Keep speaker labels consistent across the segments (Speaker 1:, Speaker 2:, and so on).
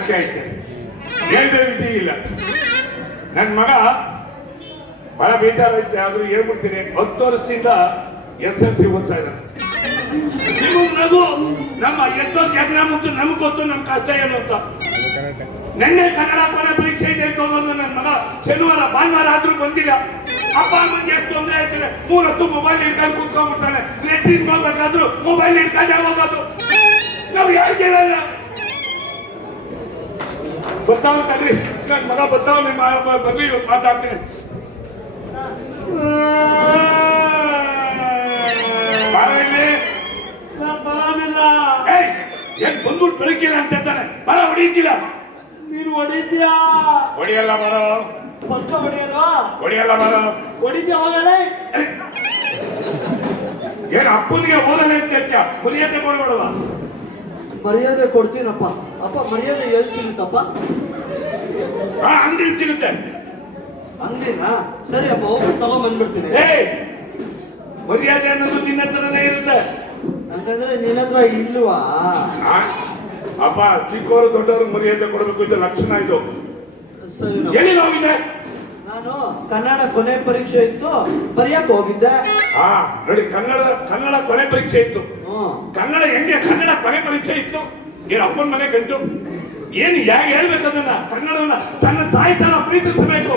Speaker 1: ಸಾಕ್ಷಿ ಐತೆ ಹೇಳ್ದೆ ವಿಧಿ ಇಲ್ಲ ನನ್ನ ಮಗ ಬಹಳ ಐತೆ ಆದ್ರೂ ಹೇಳ್ಬಿಡ್ತೀನಿ ಹತ್ತು ವರ್ಷದಿಂದ ಎಸ್ ಎಲ್ ಸಿ ಓದ್ತಾ ಇದ್ದಾನೆ ನಿಮಗ್ ನಮ್ಮ ಎತ್ತೋ ಯಜ್ಞ ಮುಂಚೆ ನಮ್ಗೆ ಗೊತ್ತು ನಮ್ ಕಷ್ಟ ಏನು ಅಂತ ನೆನ್ನೆ ಕನ್ನಡ ಕೊನೆ ಪರೀಕ್ಷೆ ಇದೆ ಅಂತ ನನ್ನ ಮಗ ಶನಿವಾರ ಭಾನುವಾರ ಆದ್ರೂ ಬಂದಿಲ್ಲ ಅಪ್ಪ ಅಮ್ಮನಿಗೆ ಎಷ್ಟು ತೊಂದರೆ ಆಯ್ತದೆ ಮೂರತ್ತು ಮೊಬೈಲ್ ಹಿಡ್ಕೊಂಡು ಕೂತ್ಕೊಂಡ್ಬಿಡ್ತಾನೆ ಲೆಟ್ರಿನ್ ಹೋಗ್ಬೇಕಾದ್ರು ಮೊಬೈಲ್ ಹಿಡ್ಕೊಂಡೇ ಹೋಗೋದು ನಾವು ಯಾರು ಕೇಳಲ್ಲ ಬರ್ತಾವ್ ತಡ್ರಿ ನನ್ನ ಮಗ ಬರ್ತಾವ ನಿಮ್ಮ ಬರ್ಲಿ ಇವತ್ತು ಮಾತಾಡ್ತೀನಿ ಏನ್ ಬಂದ್ಬಿಟ್ಟು ಬರಕಿಲ್ಲ ಅಂತ ಹೇಳ್ತಾನೆ ಬರ ಹೊಡಿತಿಲ್ಲ
Speaker 2: ನೀನು ಹೊಡಿತೀಯಾ
Speaker 1: ಹೊಡಿಯಲ್ಲ ಬರೋ
Speaker 2: ಪಕ್ಕ ಹೊಡಿಯಲ್ವಾ
Speaker 1: ಹೊಡಿಯಲ್ಲ ಬರೋ
Speaker 2: ಹೊಡಿತೀಯ ಹೋಗಲೇ
Speaker 1: ಏನ್ ಅಪ್ಪನಿಗೆ ಹೋಗಲ್ಲ ಅಂತ ಹೇಳ್ತೀಯ ಮರ್ಯಾದೆ ಕೊಡಬೇಡವಾ
Speaker 2: ಮರ್ಯಾದೆ ಕೊಡ್ತೀನಪ್ಪ ಅಪ್ಪ ಮರ್ಯಾದೆ ಎಲ್ಲಿ ಸಿಗುತ್ತಪ್ಪ
Speaker 1: ಅಂಗಡಿ ಸಿಗುತ್ತೆ
Speaker 2: ಅಂಗಡಿನಾ ಸರಿ ಅಪ್ಪ ಹೋಗ್ಬಿಟ್ಟು ತಗೊಂಡ್ಬಂದ್ಬಿಡ್ತೀನಿ
Speaker 1: ಮರ್ಯಾದೆ ಅನ್ನೋದು ನಿನ್ನ ಹತ್ರನೇ ಇರುತ್ತೆ
Speaker 2: ಹಂಗಂದ್ರೆ ನಿನ್ನ ಹತ್ರ ಇಲ್ವಾ
Speaker 1: ಅಪ್ಪ ಚಿಕ್ಕವರು ದೊಡ್ಡವರು ಮರ್ಯಾದೆ ಕೊಡಬೇಕು ಅಂತ ಲಕ್ಷಣ ಇದು ಸರಿ ಎಲ್ಲಿ ಹೋಗಿದೆ
Speaker 2: ನಾನು ಕನ್ನಡ ಕೊನೆ ಪರೀಕ್ಷೆ ಇತ್ತು ಬರೆಯಕ್ ಹೋಗಿದ್ದೆ
Speaker 1: ಆ ನೋಡಿ ಕನ್ನಡ ಕನ್ನಡ ಕೊನೆ ಪರೀಕ್ಷೆ ಇತ್ತು ಹ್ಮ್ ಕನ್ನಡ ಹೆಂಗೆ ಕನ್ನಡ ಕೊನೆ ಪರೀಕ್ಷೆ ಇತ್ತು ಏನು ಅಪ್ಪನ ಮನೆ ಗಂಟು ಏನು ಹೇಳ್ಬೇಕು ಅದನ್ನ ಕನ್ನಡವನ್ನ ತನ್ನ ತಾಯಿ ತರ ಪ್ರೀತಿಸಬೇಕು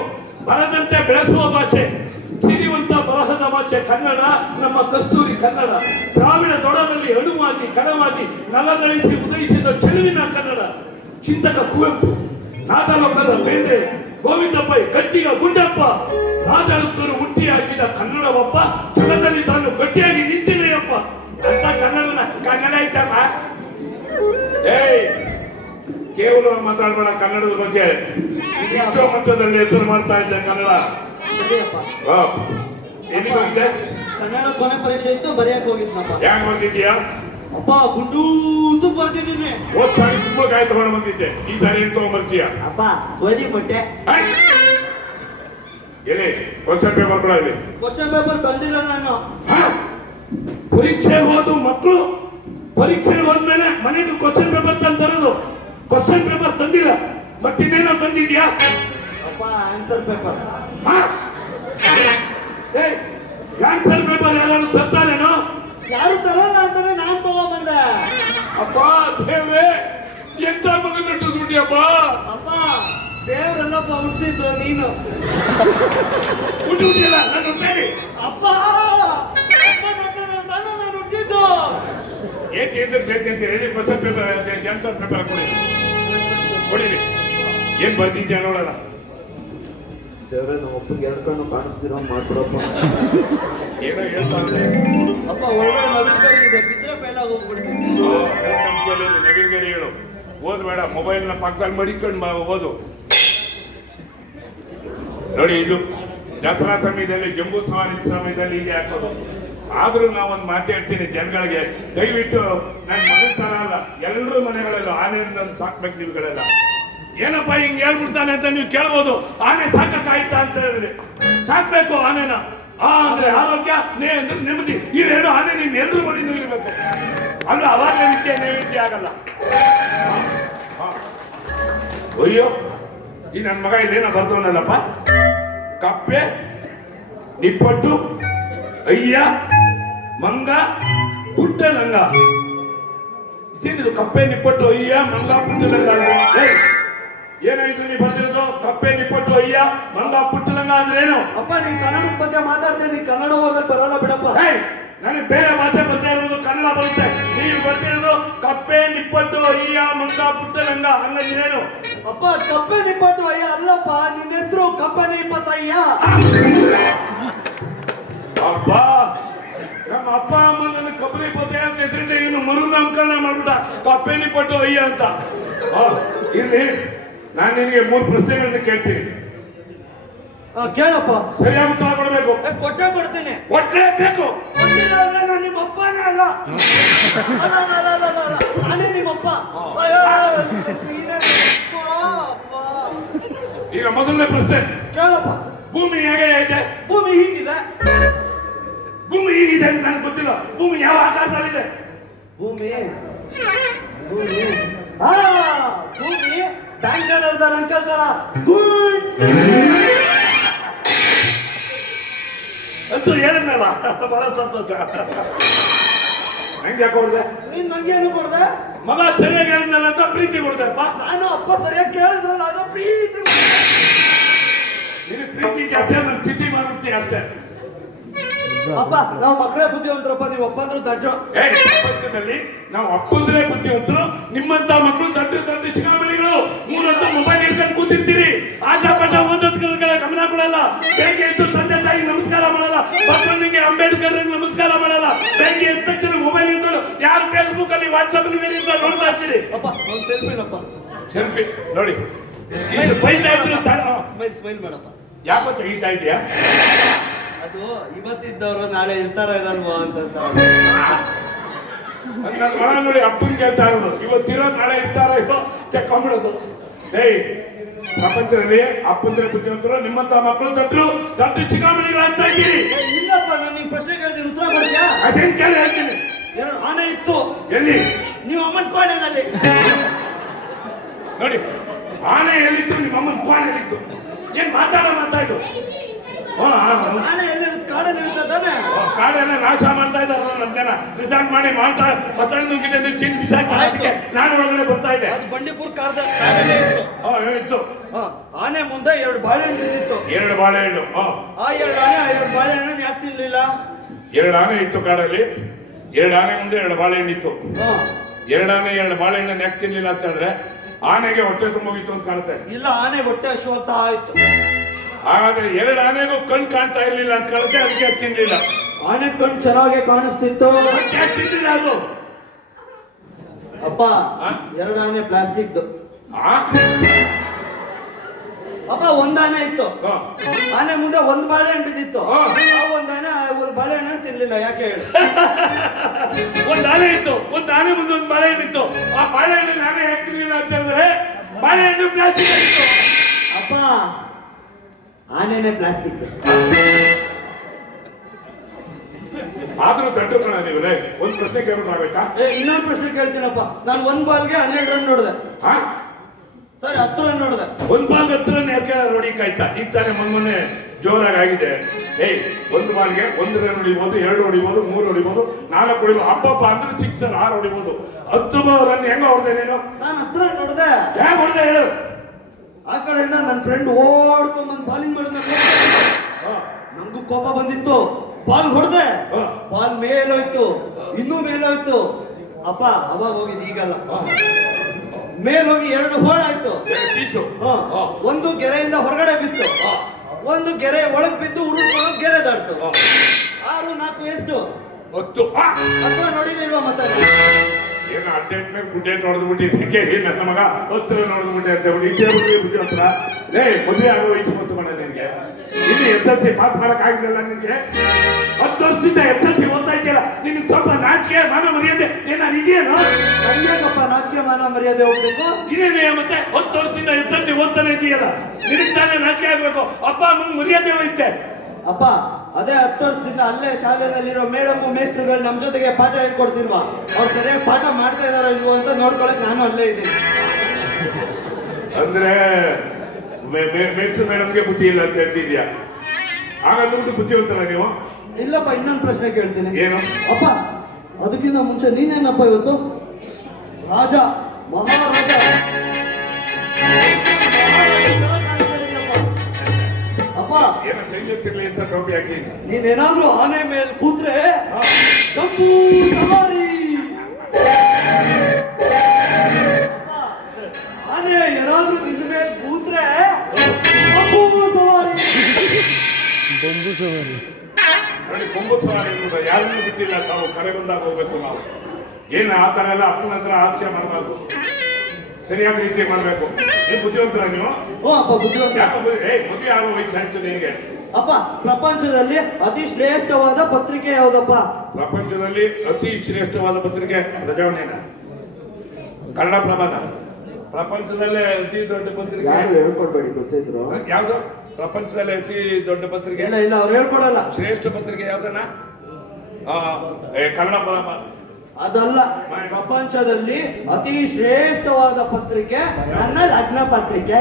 Speaker 1: ಬರದಂತೆ ಬೆಳೆಸುವ ಭಾಷೆ ಸಿರಿವಂತ ಬರಹದ ಭಾಷೆ ಕನ್ನಡ ನಮ್ಮ ಕಸ್ತೂರಿ ಕನ್ನಡ ದ್ರಾವಿಡ ದೊಡದಲ್ಲಿ ಅಣುವಾಗಿ ಕಡವಾಗಿ ನಲಗಳಿಸಿ ಉದಯಿಸಿದ ಚೆಲುವಿನ ಕನ್ನಡ ಚಿಂತಕ ಕುವೆಂಪು ನಾಗಲೋಕದ ಬೇಂದ್ರೆ ಗೋವಿಂದಪ್ಪ ಗೋವಿಂದಪ್ಪ ಗಟ್ಟಿಯ ಗುಂಡಪ್ಪ ರಾಜರುತ್ತರು ಹುಟ್ಟಿ ಹಾಕಿದ ಕನ್ನಡವಪ್ಪ ಜಗದಲ್ಲಿ ತಾನು ಗಟ್ಟಿಯಾಗಿ ನಿಂತಿದೆಯಪ್ಪ ಅಂತ ಕನ್ನಡನ ಕನ್ನಡ ಐತಮ್ಮ ಏಯ್ ಕೇವಲ ಮಾತಾಡಬೇಡ ಕನ್ನಡದ ಬಗ್ಗೆ ವಿಶ್ವ ಮಟ್ಟದಲ್ಲಿ ಹೆಸರು ಮಾಡ್ತಾ ಇದ್ದೆ ಕನ್ನಡ ಎಲ್ಲಿಗೆ ಹೋಗ್ತೆ
Speaker 2: ಕನ್ನಡ ಕೊನೆ ಪರೀಕ್ಷೆ ಇತ್ತು ಬರೆಯಕ್ ಹೋಗಿದ್ನಪ್ಪ
Speaker 1: ಹೆಂಗ್ ಬಂದಿದ್ಯಾ
Speaker 2: ಅಪ್ಪ ಗುಂಡೂತು ಬರ್ತಿದ್ದೀನಿ
Speaker 1: ಹೋದ್ ಸಾರಿ ಕುಂಬಳಕಾಯಿ ತಗೊಂಡು ಬಂದಿದ್ದೆ ಈ ಸಾರಿ ಏನ್ ತಗೊಂಡ್ ಬರ್ತೀಯ
Speaker 2: ಅಪ್ಪ ಗೋಲಿ ಬಟ್ಟೆ
Speaker 1: ಎಲ್ಲಿ ಕ್ವಶನ್ ಪೇಪರ್ ಕೂಡ ಇಲ್ಲಿ
Speaker 2: ಕ್ವಶನ್ ಪೇಪರ್ ತಂದಿಲ್ಲ ನಾನು
Speaker 1: ಪರೀಕ್ಷೆ ಓದು ಮಕ್ಕಳು ಪರೀಕ್ಷೆ ಓದ್ಬೇಕು ಮನೆಗೆ ಕ್ವಶನ್ ಪೇಪರ್ ತಂದು ತರೋದು ಕ್ವಶನ್ ಪೇಪರ್ ತಂದಿಲ್ಲ ಮತ್ತಿನ್ನೇನೋ ತಂದಿದ್ಯಾ
Speaker 2: ಅಪ್ಪ ಆನ್ಸರ್ ಪೇಪರ್
Speaker 1: ಏಯ್ ಆನ್ಸರ್ ಪೇಪರ್ ಯಾರು ತರ್ತಾರೇನೋ
Speaker 2: ಯಾರು ತರೋಲ್ಲ ಅಂತಾನೆ ನಾನು ತಗೊಂಬಂದೆ
Speaker 1: ಅಪ್ಪ ದೇವ್ರೆ ಎಂತ ಮಗನ ನಟಿಸ್ಬಿಟ್ಟಿಯಪ್ಪ
Speaker 2: ಅಪ್ಪ ದೇವ್ರೆಲ್ಲಪ್ಪ ಹುಟ್ಟಿದ್ದು ನೀನು
Speaker 1: ಹುಟ್ಟಿಲ್ಲ ನಾನು ಬೇಡಿ ಅಪ್ಪ ಬೇಚಿ ಅಂದ್ರೆ ಬೇಚಿ ಅಂತ ಹೇಳಿ ಕ್ವಶನ್ ಪೇಪರ್ ಪೇಪರ್ ಕೊಡಿ ಕೊಡಿರಿ ಏನು ಬರ್ತಿದ್ಯಾ ನೋಡೋಣ
Speaker 2: ಏನೋ ಹೇಳು
Speaker 1: ಪಕ್ಕದಲ್ಲಿ ಮಡಿಕೊಂಡು ಓದು ನೋಡಿ ಇದು ದಸರಾ ಸಮಯದಲ್ಲಿ ಜಂಬೂ ಸವಾರಿ ಸಮಯದಲ್ಲಿ ಹೀಗೆ ಹಾಕೋದು ಆದರೂ ನಾವೊಂದು ಹೇಳ್ತೀನಿ ಜನಗಳಿಗೆ ದಯವಿಟ್ಟು ನನ್ನ ಮನೆ ಅಲ್ಲ ಎಲ್ಲರೂ ಮನೆಗಳಲ್ಲೂ ಆನೆಯಿಂದ ಸಾಕ್ಬೇಕು ನೀವುಗಳೆಲ್ಲ ಏನಪ್ಪ ಹಿಂಗೆ ಹೇಳ್ಬಿಡ್ತಾನೆ ಅಂತ ನೀವು ಕೇಳ್ಬೋದು ಆನೆ ಸಾಕಾಯ್ತಾ ಅಂತ ಹೇಳಿದ್ರೆ ಸಾಕ್ಬೇಕು ಆನೆನ ಆ ಅಂದ್ರೆ ಆರೋಗ್ಯ ನೇ ಅಂದ್ರೆ ನೆಮ್ಮದಿ ಇವೆರಡು ಆನೆ ನೀವು ಎಲ್ಲರೂ ನೀವು ಇರಬೇಕು ಅಲ್ಲ ಅವಾಗ ನಿತ್ಯ ನೈವೇದ್ಯ ಆಗಲ್ಲ ಅಯ್ಯೋ ಈ ನನ್ನ ಮಗ ಇಲ್ಲೇನೋ ಬರ್ದವನಲ್ಲಪ್ಪ ಕಪ್ಪೆ ನಿಪ್ಪಟ್ಟು ಅಯ್ಯ ಮಂಗ ಪುಟ್ಟ ಲಂಗ ಇದೇನಿದು ಕಪ್ಪೆ ನಿಪ್ಪಟ್ಟು ಅಯ್ಯ ಮಂಗ ಪುಟ್ಟ ಲಂಗ ಏನಾಯ್ತು ನೀ ಬರ್ತಿರೋದು ಕಪ್ಪೆ ನಿಪ್ಪಟ್ಟು ಅಯ್ಯ ಮಂಗ ಪುಟ್ಟ ಲಂಗ ಅಂದ್ರೆ ಏನು
Speaker 2: ಅಪ್ಪ ನೀನ್ ಕನ್ನಡದ ಬಗ್ಗೆ ಮಾತಾಡ್ತೀನಿ ಕನ್ನಡ ಓದಕ್ ಬರಲ್ಲ ಬಿಡಪ್ಪ
Speaker 1: ನನಗೆ ಬೇರೆ ಭಾಷೆ ಬರ್ತಾ ಇರೋದು ಕನ್ನಡ ಬರುತ್ತೆ ನೀವು ಬರ್ತಿರೋದು ಕಪ್ಪೆ ನಿಪ್ಪಟ್ಟು ಅಯ್ಯ ಮಂಗ ಪುಟ್ಟ ಲಂಗ ಹಂಗಂದ್ರೇನು
Speaker 2: ಅಪ್ಪ ಕಪ್ಪೆ ನಿಪ್ಪಟ್ಟು ಅಯ್ಯ ಅಲ್ಲಪ್ಪ ನಿನ್ನ ಹೆಸರು ಕಪ್ಪೆ ನಿಪ್ಪತ್ತಯ್ಯ
Speaker 1: ಅಪ್ಪ ನಮ್ಮ ಅಪ್ಪ ಅಮ್ಮ ನನ್ನ ಕಬರಿ ಪೊತೆ ಅಂತ ಇದ್ರಿಂದ ಇನ್ನು ಮರು ನಾಮಕರಣ ಮಾಡ್ಬಿಟ್ಟ ಕಪ್ಪೇನಿ ಪಟ್ಟು ಅಯ್ಯ ಅಂತ ಇಲ್ಲಿ ನಾನು ನಿನಗೆ ಮೂರು ಪ್ರಶ್ನೆಗಳನ್ನು ಕೇಳ್ತೀನಿ ಕೇಳಪ್ಪ ಸರಿಯಾಗಿ ಉತ್ತರ ಕೊಡಬೇಕು
Speaker 2: ಕೊಟ್ಟೆ ಕೊಡ್ತೀನಿ
Speaker 1: ಕೊಟ್ಟಲೇಬೇಕು
Speaker 2: ನಾನು ನಿಮ್ಮ ಅಪ್ಪನೇ ಅಲ್ಲ ನಾನೇ ಅಪ್ಪ
Speaker 1: ಈಗ ಮೊದಲನೇ ಪ್ರಶ್ನೆ ಕೇಳಪ್ಪ ಭೂಮಿ ಹೇಗೆ ಇದೆ
Speaker 2: ಭೂಮಿ ಹೀಗಿದೆ
Speaker 1: ಹೇಗಿದೆ ಅಂತ ನನಗೆ ಗೊತ್ತಿಲ್ಲ ಭೂಮಿ ಯಾವ ಆಕಾರದಲ್ಲಿದೆ
Speaker 2: ಭೂಮಿ ಭೂಮಿ ಆ ಭೂಮಿ ಬ್ಯಾಂಕರ್ ಹೇಳ್ತಾರೆ ಅಂಕಲ್ತಾರ ಗುಡ್
Speaker 1: ಅಂತೂ ಹೇಳಿದ್ನಲ್ಲ ಬಹಳ ಸಂತೋಷ ಹೆಂಗೆ ಕೊಡ್ದೆ
Speaker 2: ನೀನ್ ನಂಗೇನು ಕೊಡ್ದೆ
Speaker 1: ಮಗ ಸರಿಯಾಗಿ ಹೇಳಿದ್ನಲ್ಲ ಅಂತ ಪ್ರೀತಿ ಕೊಡ್ದೆಪ್ಪ
Speaker 2: ನಾನು ಅಪ್ಪ ಸರಿಯಾಗಿ ಕೇಳಿದ್ರಲ್ಲ ಅದು ಪ್ರೀತಿ
Speaker 1: ನಿನಗೆ ಪ್ರೀತಿ ಜಾಸ್ತಿ ನಾನು ತಿಥಿ ಮಾಡ್ಬಿಡ್ತೀನಿ ಅಷ್ಟೇ
Speaker 2: ಅಪ್ಪ ನಾವು ಮಕ್ಕಳೇ ಬುದ್ಧಿವಂತರಪ್ಪ ನೀವು ಒಪ್ಪಂದ್ರು ದಡ್ಡು
Speaker 1: ಪ್ರಪಂಚದಲ್ಲಿ ನಾವು ಅಪ್ಪಂದ್ರೆ ಬುದ್ಧಿವಂತರು ನಿಮ್ಮಂತ ಮಕ್ಕಳು ದಡ್ಡ ದಡ್ಡು ಚಿನಾಮಣಿಗಳು ಮೂರಂತ ಮೊಬೈಲ್ ಇಟ್ಕೊಂಡು ಕೂತಿರ್ತೀರಿ ಆಟ ಪಾಠ ಓದೋದ್ಗಳ ಗಮನ ಕೊಡಲ್ಲ ಬೆಂಕಿ ಎದ್ದು ತಂದೆ ತಾಯಿ ನಮಸ್ಕಾರ ಮಾಡಲ್ಲ ಬಸವಣ್ಣಗೆ ಅಂಬೇಡ್ಕರ್ ನಮಸ್ಕಾರ ಮಾಡಲ್ಲ ಬೆಂಕಿ ಎದ್ದ ತಕ್ಷಣ ಮೊಬೈಲ್ ಇಟ್ಕೊಂಡು ಯಾರು ಫೇಸ್ಬುಕ್ ಅಲ್ಲಿ ವಾಟ್ಸ್ಆಪ್ ಅಲ್ಲಿ ಅಂತ ನೋಡ್ತಾ ಇರ್ತೀರಿ
Speaker 2: ಅಪ್ಪ ಒಂದು ಸೆಲ್ಫಿನಪ್ಪ
Speaker 1: ಸೆಲ್ಫಿ ನೋಡಿ ಬೈತಾ ಇದ್ರು ಸ್ಮೈಲ್ ಮಾಡಪ್ಪ ಯಾಕೋ ತೆಗಿತಾ ಇದೆಯಾ
Speaker 2: ಅದು ಇವತ್ತಿದ್ದವರು ನಾಳೆ ಇರ್ತಾರ ಇರಲ್ವಾ ಅಂತ
Speaker 1: ನೋಡಿ ಅಪ್ಪನ್ ಕೇಳ್ತಾ ಇರೋದು ಇವತ್ತಿರೋ ನಾಳೆ ಇರ್ತಾರ ಇರೋ ಚೆಕ್ಕೊಂಡ್ಬಿಡೋದು ಏಯ್ ಪ್ರಪಂಚದಲ್ಲಿ ಅಪ್ಪಂದ್ರೆ ಬುದ್ಧಿವಂತರು ನಿಮ್ಮಂತ ಮಕ್ಕಳು ದೊಡ್ಡರು ದೊಡ್ಡ ಚಿಕ್ಕಾಮಣಿಗಳಾಗ್ತಾ ಇದ್ದೀರಿ
Speaker 2: ಇಲ್ಲಪ್ಪ ನಾನು ನಿಮ್ ಪ್ರಶ್ನೆ ಕೇಳಿದ್ರೆ ಉತ್ತರ ಕೊಡ್ತೀಯಾ
Speaker 1: ಅದೇನ್ ಕೇಳಿ ಹೇಳ್ತೀನಿ
Speaker 2: ಎರಡು ಆನೆ ಇತ್ತು ಎಲ್ಲಿ ನೀವು ಅಮ್ಮನ ಕೋಣೆನಲ್ಲಿ
Speaker 1: ನೋಡಿ ಆನೆ ಎಲ್ಲಿತ್ತು ನಿಮ್ಮ ಅಮ್ಮನ ಕೋಣೆಲಿತ್ತು ಏನ್ ಮಾತಾಡೋ ಮಾತಾಡು
Speaker 2: ಆನೆ ಎಲ್ಲಿರುತ್ತೆ ಕಾಡಲ್ಲಿ ಇರುತ್ತೆ ತಾನೆ
Speaker 1: ಕಾಡೆಲ್ಲ ನಾಶ ಮಾಡ್ತಾ ಇದ್ದಾರೆ ನಮ್ಮ ಜನ ರಿಸಾರ್ಟ್ ಮಾಡಿ ಮಾಡ್ತಾ ಮತ್ತೊಂದು ನುಗ್ಗಿದೆ ಚಿನ್ ಬಿಸಾಕಿ ನಾನು ಒಳಗಡೆ ಬರ್ತಾ ಇದ್ದೆ
Speaker 2: ಅದು ಬಂಡೀಪುರ ಕಾಡ್ದ
Speaker 1: ಕಾಡಲ್ಲೇ ಇತ್ತು ಇತ್ತು
Speaker 2: ಆನೆ ಮುಂದೆ ಎರಡು ಬಾಳೆಹಣ್ಣು ಬಿದ್ದಿತ್ತು
Speaker 1: ಎರಡು ಬಾಳೆಹಣ್ಣು
Speaker 2: ಆ ಎರಡು ಆನೆ ಆ ಎರಡು ಬಾಳೆಹಣ್ಣು ಯಾಕೆ ತಿನ್ನಲಿಲ್ಲ
Speaker 1: ಎರಡು ಆನೆ ಇತ್ತು ಕಾಡಲ್ಲಿ ಎರಡು ಆನೆ ಮುಂದೆ ಎರಡು ಬಾಳೆಹಣ್ಣು ಇತ್ತು ಎರಡು ಆನೆ ಎರಡು ಬಾಳೆಹಣ್ಣು ಯಾಕೆ ತಿನ್ನಲಿಲ್ಲ ಅಂತ ಆನೆಗೆ ಹೊಟ್ಟೆ ತುಂಬೋಗಿತ್ತು ಅಂತ ಕಾಣುತ್ತೆ
Speaker 2: ಇಲ್ಲ ಆನೆ ಹೊಟ್ಟೆ ಅಂತ ಆಯ್ತು
Speaker 1: ಹಾಗಾದ್ರೆ ಎರಡು ಆನೆಗೂ ಕಣ್ ಕಾಣ್ತಾ ಇರ್ಲಿಲ್ಲ ಅಂತ ಕಳತೆ ಅದಕ್ಕೆ ತಿನ್ಲಿಲ್ಲ
Speaker 2: ಆನೆ ಕಣ್ ಚೆನ್ನಾಗಿ ಕಾಣಿಸ್ತಿತ್ತು ಅದು ಅಪ್ಪ ಎರಡು ಆನೆ ಪ್ಲಾಸ್ಟಿಕ್ ಅಪ್ಪ ಒಂದಾನೆ ಇತ್ತು ಆನೆ ಮುಂದೆ ಒಂದ್ ಬಾಳೆಹಣ್ಣು ಬಿದ್ದಿತ್ತು ಆ ಒಂದಾನೆ ಒಂದ್ ಬಾಳೆಹಣ್ಣು ತಿನ್ಲಿಲ್ಲ ಯಾಕೆ ಹೇಳಿ
Speaker 1: ಒಂದ್ ಆನೆ ಇತ್ತು ಒಂದ್ ಆನೆ ಮುಂದೆ ಒಂದ್ ಬಾಳೆಹಣ್ಣು ಇತ್ತು ಆ ಬಾಳೆಹಣ್ಣು ನಾನೇ ಹಾಕ್ತಿರ್ಲಿಲ್ಲ ಅಂತ ಹೇಳಿದ್ರೆ ಬಾಳೆಹಣ್ಣು ಪ್ಲಾಸ್ಟಿಕ್
Speaker 2: ಅಪ್ಪ ಆನೆನೆ ಪ್ಲಾಸ್ಟಿಕ್
Speaker 1: ಆದರೂ ದಡ್ಡು ನೀವೇ ನೀವು ಲೇ. ಪ್ರಶ್ನೆ ಕೇಳೋಣ ಮಾಡ್ಬೇಕಾ
Speaker 2: ಏ ಇನ್ನೊಂದು ಪ್ರಶ್ನೆ ಕೇಳ್ತೀನಪ್ಪ ನಾನು ಒಂದು ಬಾಲ್ಗೆ ಹನ್ನೆರಡು ರನ್ ನೋಡಿದೆ ಹಾ ಸರಿ ಹತ್ತು ರನ್ ನೋಡಿದೆ
Speaker 1: ಒಂದು ಬಾಲ್ ರನ್ ಯಾಕೆ ರೋಡಿ ಕಾಯ್ತಾ ಈಗ ತಾನೇ ಮೊನ್ನೆ ಜೋರಾಗಿ ಆಗಿದೆ ಏಯ್ ಒಂದು ಬಾಲ್ಗೆ ಒಂದು ರನ್ ಹೊಡಿಬೋದು ಎರಡು ಹೊಡಿಬೋದು ಮೂರು ಹೊಡಿಬೋದು ನಾಲ್ಕು ಹೊಡಿಬೋದು ಅಪ್ಪಪ್ಪ ಅಂದ್ರೆ ಸಿಕ್ಸರ್ ಆರು ಹೊಡಿಬೋದು ಹತ್ತು ರನ್ ಹೆಂಗ ಹೊಡೆದೆ ನೀನು
Speaker 2: ನಾನು ಹತ್ತು ರನ್ ನೋಡಿದೆ
Speaker 1: ಯಾಕೆ ಹೊಡೆದೆ ಹೇಳು
Speaker 2: ಆ ಕಡೆಯಿಂದ ನನ್ನ ಫ್ರೆಂಡ್ ಓಡ್ಕೊಂಡ್ ಬಂದು ಬಾಲಿಂಗ್ ಮಾಡಿದ ನಮಗೂ ಕೋಪ ಬಂದಿತ್ತು ಬಾಲ್ ಹೊಡೆದೆ ಬಾಲ್ ಮೇಲೋಯ್ತು ಇನ್ನೂ ಮೇಲೋಯ್ತು ಅಪ್ಪ ಅವಾಗ ಹೋಗಿದ್ ಈಗಲ್ಲ ಮೇಲೋಗಿ ಎರಡು ಹೋಳ ಆಯ್ತು ಒಂದು ಗೆರೆಯಿಂದ ಹೊರಗಡೆ ಬಿತ್ತು ಒಂದು ಗೆರೆ ಒಳಗ್ ಬಿದ್ದು ಉರುಳ್ಕೊಂಡು ಗೆರೆ ದಾಡ್ತು ಆರು ನಾಲ್ಕು ಎಷ್ಟು ಹತ್ತು ಹತ್ರ ನೋಡಿದಿಲ್ವಾ ಮತ್ತೆ
Speaker 1: ಏನು ಅಡ್ಡೇಟ್ ಮೇಲೆ ಗುಡ್ಡೆ ನೋಡಿದ್ಬಿಟ್ಟು ಏ ನನ್ನ ಮಗ ಹತ್ತಿರ ನೋಡಿದ್ಬಿಟ್ಟೆ ಅಂತ ಹೇಳಿ ಬಿಡಿ ಬುದ್ಧಿ ಹತ್ರ ಏ ಮದುವೆ ಆಗೋ ಇಚ್ಛೆ ಮತ್ತು ಮಾಡ ನಿನಗೆ ಇಲ್ಲಿ ಎಸ್ ಎಲ್ ಸಿ ಮಾತು ಮಾಡೋಕ್ಕಾಗಿಲ್ಲ ನಿನಗೆ ಹತ್ತು ವರ್ಷದಿಂದ ಎಸ್ ಎಲ್ ಸಿ ಓದ್ತಾ ಇದೆಯಲ್ಲ ನಿನ್ಗೆ ಸ್ವಲ್ಪ ನಾಚಿಕೆ ಮಾನ ಮರ್ಯಾದೆ ಏನ ಇದೆಯೇನು
Speaker 2: ನಂಗೇನಪ್ಪ ನಾಚಿಕೆ ಮಾನ ಮರ್ಯಾದೆ ಹೋಗ್ಬೇಕು
Speaker 1: ಇನ್ನೇನೇ ಮತ್ತೆ ಹತ್ತು ವರ್ಷದಿಂದ ಎಸ್ ಎಲ್ ಸಿ ಓದ್ತಾನೆ ಇದೆಯಲ್ಲ ನಿನಗೆ ತಾನೇ ನಾಚಿಕೆ ಆಗಬೇಕು ಅಪ್ಪ ಅಮ್ಮಂಗೆ ಮರ್ಯಾದೆ ಹೋಯ್ತೆ
Speaker 2: ಅಪ್ಪ ಅದೇ ಹತ್ತು ವರ್ಷದಿಂದ ಅಲ್ಲೇ ಶಾಲೆಯಲ್ಲಿರೋ ಮೇಡಮ್ಮು ಮೇಸ್ತ್ರಿಗಳು ನಮ್ಮ ಜೊತೆಗೆ ಪಾಠ ಹೇಳ್ಕೊಡ್ತಿಲ್ವಾ ಅವ್ರು ಸರಿಯಾಗಿ ಪಾಠ ಮಾಡ್ತಾ ಇದಾರೋ ಇಲ್ವೋ ಅಂತ ನೋಡ್ಕೊಳಕ್ ನಾನು ಅಲ್ಲೇ ಇದ್ದೀನಿ
Speaker 1: ಅಂದ್ರೆ ಮೇಸ್ತ್ರಿ ಮೇಡಮ್ಗೆ ಬುದ್ಧಿ ಇಲ್ಲ ಅಂತ ಹೇಳ್ತಿದ್ಯಾ ಹಾಗಂದ್ಬಿಟ್ಟು ಬುದ್ಧಿವಂತಲ್ಲ ನೀವು
Speaker 2: ಇಲ್ಲಪ್ಪ ಇನ್ನೊಂದು ಪ್ರಶ್ನೆ ಕೇಳ್ತೀನಿ ಏನು ಅಪ್ಪ ಅದಕ್ಕಿಂತ ಮುಂಚೆ ನೀನೇನಪ್ಪ ಇವತ್ತು ರಾಜ ಮಹಾರಾಜ
Speaker 1: ಏನು ಚೇಂಜಸ್ ಅಂತ
Speaker 2: ನೀನೇನಾದ್ರೂ ಆನೆ ಮೇಲೆ ಕೂತ್ರೆ ಆನೆ ಏನಾದ್ರೂ ನಿನ್ನ ಮೇಲೆ ಕೂತ್ರೆ ಬೊಂಬು ಸವಾರಿ
Speaker 1: ಬೊಂಬು ಸವಾರಿ ಅಂತ ಯಾರನ್ನೂ ಬಿಟ್ಟಿಲ್ಲ ಸಾವು ಕರೆ ಬಂದಾಗ ಹೋಗ್ಬೇಕು ನಾವು ಏನು ಆ ಥರ ಎಲ್ಲ ಅಪ್ಪನ ಹತ್ರ ಆಕ್ಷೇಪ ಮಾಡಬಾರ್ದು ಸರಿಯಾದ ರೀತಿ ಮಾಡಬೇಕು ನೀವು ಬುದ್ಧಿವಂತರ ನೀವು
Speaker 2: ಓ ಅಪ್ಪ ಬುದ್ಧಿವಂತ
Speaker 1: ಯಾಕೋ ಬುದ್ಧಿ ಯಾವ ವಯಸ್ಸಾಯ್ತು ನಿನಗೆ
Speaker 2: ಅಪ್ಪ ಪ್ರಪಂಚದಲ್ಲಿ ಅತಿ ಶ್ರೇಷ್ಠವಾದ ಪತ್ರಿಕೆ ಯಾವುದಪ್ಪ
Speaker 1: ಪ್ರಪಂಚದಲ್ಲಿ ಅತಿ ಶ್ರೇಷ್ಠವಾದ ಪತ್ರಿಕೆ ಕನ್ನಡ ಪ್ರಮಾಣ ಪ್ರಪಂಚದಲ್ಲೇ ಅತಿ ದೊಡ್ಡ ಪತ್ರಿಕೆ
Speaker 2: ಯಾರು ಹೇಳ್ಕೊಡ್ಬೇಡಿ ಗೊತ್ತಿದ್ರು
Speaker 1: ಯಾವುದು ಪ್ರಪಂಚದಲ್ಲಿ ಅತಿ ದೊಡ್ಡ ಪತ್ರಿಕೆ
Speaker 2: ಇಲ್ಲ ಇಲ್ಲ ಅವ್ರು ಹೇಳ್ಕೊಡಲ್ಲ
Speaker 1: ಶ್ರೇಷ್ಠ ಪತ್ರಿಕೆ ಯಾವ್ದನ್ನ ಆ, ಕನ್ನಡ ಪ್ರಭ
Speaker 2: ಅದಲ್ಲ ಪ್ರಪಂಚದಲ್ಲಿ ಅತಿ ಶ್ರೇಷ್ಠವಾದ ಪತ್ರಿಕೆ ನನ್ನ ಲಗ್ನ ಪತ್ರಿಕೆ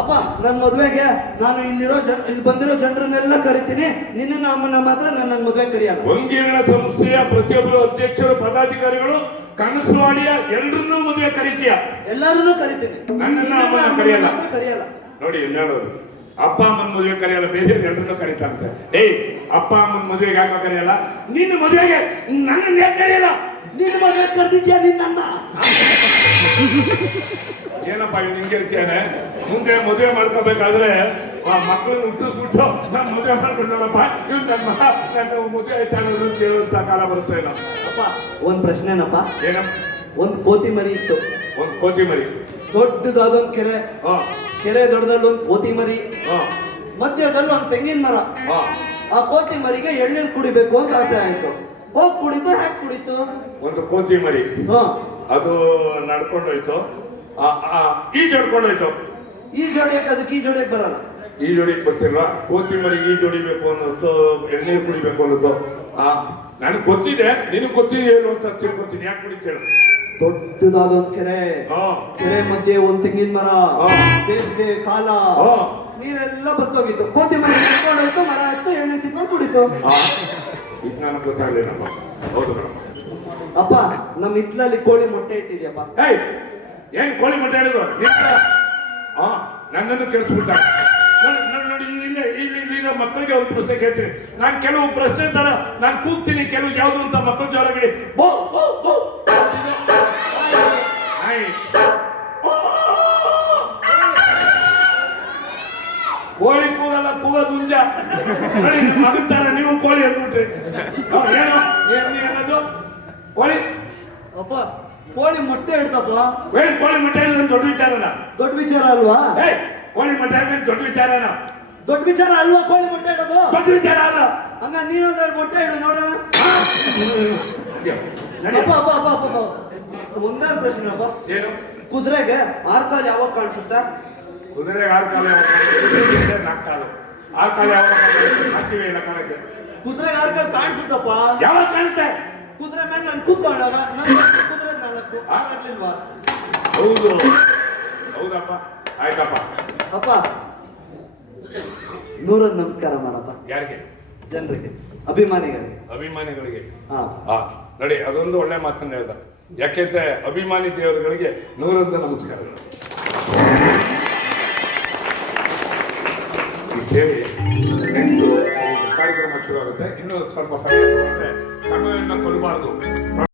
Speaker 2: ಅಪ್ಪ ನನ್ನ ಮದುವೆಗೆ ನಾನು ಇಲ್ಲಿರೋ ಜನ ಇಲ್ಲಿ ಬಂದಿರೋ ಜನರನ್ನೆಲ್ಲ ಕರಿತೀನಿ ನಿನ್ನ ನಮ್ಮನ್ನ ಮಾತ್ರ ನನ್ನ ಮದುವೆ ಕರೆಯಲ್ಲ
Speaker 1: ಒಂಗೀರ್ಣ ಸಂಸ್ಥೆಯ ಪ್ರತಿಯೊಬ್ಬರು ಅಧ್ಯಕ್ಷರು ಪದಾಧಿಕಾರಿಗಳು ಕನಸುವಾಡಿಯ ಎಲ್ಲರನ್ನೂ ಮದುವೆ ಕರಿತೀಯ
Speaker 2: ಎಲ್ಲರನ್ನೂ ಕರಿತೀನಿ
Speaker 1: ನನ್ನ ಕರೆಯಲ್ಲ ಕರಿಯಲ್ಲ ನೋಡಿ ಎಲ್ಲರೂ ಅಪ್ಪ ಅಮ್ಮನ ಮದುವೆ ಕರೆಯಲ್ಲ ಬೇರೆ ಎಲ್ಲರನ್ನು ಕರೀತಾರಂತೆ ಏಯ್ ಅಪ್ಪ ಅಮ್ಮನ ಮದುವೆಗೆ ಯಾಕೆ ಕರೆಯಲ್ಲ ನಿನ್ನ ಮದುವೆಗೆ ನನ್ನ ಕರೆಯಲ್ಲ
Speaker 2: ನಿನ್ನ ಮದುವೆ ಕರೆದಿದ್ಯಾ ನಿನ್ನ
Speaker 1: ಏನಪ್ಪ ನಿಂಗೆ ಹೇಳ್ತೇನೆ ಮುಂದೆ ಮದುವೆ ಮಾಡ್ಕೋಬೇಕಾದ್ರೆ ಆ ಮಕ್ಕಳನ್ನ ಹುಟ್ಟು ಸುಟ್ಟು ನನ್ನ ಮದುವೆ ಮಾಡ್ಕೊಂಡಪ್ಪ ಇವ್ ನನ್ನ ನನ್ನ ಮದುವೆ ಆಯ್ತಾ ಕೇಳುವಂತ ಕಾಲ ಬರುತ್ತೆ ನಾವು
Speaker 2: ಅಪ್ಪ ಒಂದ್ ಪ್ರಶ್ನೆ
Speaker 1: ಏನಪ್ಪ
Speaker 2: ಒಂದ್ ಕೋತಿ ಮರಿ ಇತ್ತು
Speaker 1: ಒಂದ್ ಕೋತಿ ಮರಿ
Speaker 2: ದೊಡ್ಡದಾದ ಕೆರೆ ಕೆರೆ ದೊಡ್ಡದಲ್ಲಿ ಒಂದು ಕೋತಿ ಮರಿ ಮಧ್ಯದಲ್ಲಿ ಒಂದು ತೆಂಗಿನ ಮರ ಆ ಕೋತಿ ಮರಿಗೆ ಎಳ್ನೀರು ಕುಡಿಬೇಕು ಅಂತ ಆಸೆ ಆಯ್ತು ಹೋಗ್ ಕುಡಿತು ಹ್ಯಾಕ್ ಕುಡಿತು
Speaker 1: ಒಂದು ಕೋತಿ ಮರಿ ಅದು ನಡ್ಕೊಂಡೋಯ್ತು ಈ ಜಡ್ಕೊಂಡೋಯ್ತು
Speaker 2: ಈ ಜೋಡಿಯಕ್ಕೆ ಅದಕ್ಕೆ ಈ ಜೋಡಿಯಕ್ಕೆ ಬರಲ್ಲ
Speaker 1: ಈ ಜೋಡಿಗೆ ಬರ್ತಿಲ್ವಾ ಕೋತಿ ಮರಿ ಈ ಜೋಡಿಬೇಕು ಅನ್ನೋದು ಎಣ್ಣೆ ಕುಡಿಬೇಕು ಅನ್ನೋದು ನನಗೆ ಗೊತ್ತಿದೆ ನಿನಗೆ ಗೊತ್ತಿದೆ ಏನು ಅಂತ ತಿಳ್ಕೊತೀನಿ ಯಾಕೆ ಕುಡಿತೇಳ
Speaker 2: ದೊಡ್ಡದಾದ ಒಂದು ಕೆರೆ ಕೆರೆ ಮಧ್ಯೆ ಒಂದು ತೆಂಗಿನ ಮರ ಬೇಸಿಗೆ ಕಾಲ ನೀರೆಲ್ಲ ಬತ್ತೋಗಿತ್ತು ಕೋತಿ ಮರ ಹೋಯ್ತು ಮರ ಇತ್ತು ಎಣ್ಣೆ ತಿನ್ಕೊಂಡು ಕುಡಿತು
Speaker 1: ವಿಜ್ಞಾನ ಹೌದು
Speaker 2: ಅಪ್ಪ ನಮ್ಮ ಹಿತ್ಲಲ್ಲಿ ಕೋಳಿ ಮೊಟ್ಟೆ ಇಟ್ಟಿದ್ಯಪ್ಪ
Speaker 1: ಏನ್ ಕೋಳಿ ಮೊಟ್ಟೆ ಹೇಳಿದ್ರು ನನ್ನನ್ನು ಕೇಳಿಸ್ಬಿಟ್ಟ ನೋಡಿ ಇಲ್ಲಿ ಇಲ್ಲಿ ಮಕ್ಕಳಿಗೆ ಒಂದು ಪ್ರಶ್ನೆ ಕೇಳ್ತೀನಿ ನಾನು ಕೆಲವು ಪ್ರಶ್ನೆ ತರ ನಾನು ಕೂಗ್ತೀನಿ ಕೆಲವು ಯಾವುದು ಅಂತ ಮಕ್ಕಳ ಜ್ವರಗಳಿ ಬೋ ಬೋ ಬೋ ಕೋಳಿ ಕೂದಲ್ಲ ಕೂಗ ದುಂಜ ಮಗುತ್ತಾರ ನೀವು ಕೋಳಿ ಅಂದ್ಬಿಟ್ರಿ ಕೋಳಿ
Speaker 2: ಅಪ್ಪ ಕೋಳಿ ಮೊಟ್ಟೆ ಇಡ್ತಪ್ಪ
Speaker 1: ಏನ್ ಕೋಳಿ ಮೊಟ್ಟೆ ಇಲ್ಲ ದೊಡ್ಡ ವಿಚಾರನ
Speaker 2: ದೊಡ್ಡ ವಿಚಾರ ಅಲ್ವಾ
Speaker 1: ಕೋಳಿ ಮೊಟ್ಟೆ ಇಡೋದು ದೊಡ್ಡ ವಿಚಾರನ
Speaker 2: ದೊಡ್ಡ ವಿಚಾರ ಅಲ್ವಾ ಕೋಳಿ ಮೊಟ್ಟೆ ಇಡೋದು
Speaker 1: ದೊಡ್ಡ ವಿಚಾರ ಅಲ್ಲ
Speaker 2: ಹಂಗ ನೀನು ಮೊಟ್ಟೆ ಇಡು ನೋಡೋಣ ಒಂದೊಂದು ಪ್ರಶ್ನೆ ಅಪ್ಪ ಏನು ಕುದುರೆಗೆ ಆರ್ ಯಾವಾಗ ಕಾಣಿಸುತ್ತಾ
Speaker 1: ಕುದುರೆ ಆರ್ ಯಾವಾಗ ನಾಲ್ಕು ಕಾಲು ಯಾವಾಗ ಇಲ್ಲ ಕಾಣಕ್ಕೆ
Speaker 2: ಕುದುರೆ ಆರ್ ಕಾಲ್ ಕಾಣಿಸುತ್ತಪ್ಪ ಯಾವಾಗ ಕಾಣುತ್ತೆ ಕುದುರೆ ಮೇಲೆ ನಾನು ಕೂತ್ಕೊಂಡಾಗ ನನ್ನ ಕುದುರೆ ನಾಲ್ಕು ಆರಾಗ್ಲಿಲ್ವಾ ಆಗ್ಲಿಲ್ವಾ
Speaker 1: ಹೌದು ಹೌದಪ್ಪ ಆಯ್ತಪ್ಪ
Speaker 2: ಅಪ್ಪ ನೂರ ನಮಸ್ಕಾರ ಮಾಡಪ್ಪ ಯಾರಿಗೆ ಜನರಿಗೆ ಅಭಿಮಾನಿಗಳಿಗೆ
Speaker 1: ಅಭಿಮಾನಿಗಳಿಗೆ ಹಾ ಹಾ ನಡಿ ಅದೊಂದು ಒಳ್ಳೆ ಮಾತನ್ನು ಹೇಳ್ದ ಯಾಕೆಂದರೆ ಅಭಿಮಾನಿ ದೇವರುಗಳಿಗೆ ನೂರಂತ ನಮಸ್ಕಾರಗಳು ಕೇಳಿ ಕಾರ್ಯಕ್ರಮ ಶುರು ಆಗುತ್ತೆ ಇನ್ನೂ ಸ್ವಲ್ಪ ಸಮಯ ಸಮಯವನ್ನು ಕೊಡಬಾರ್ದು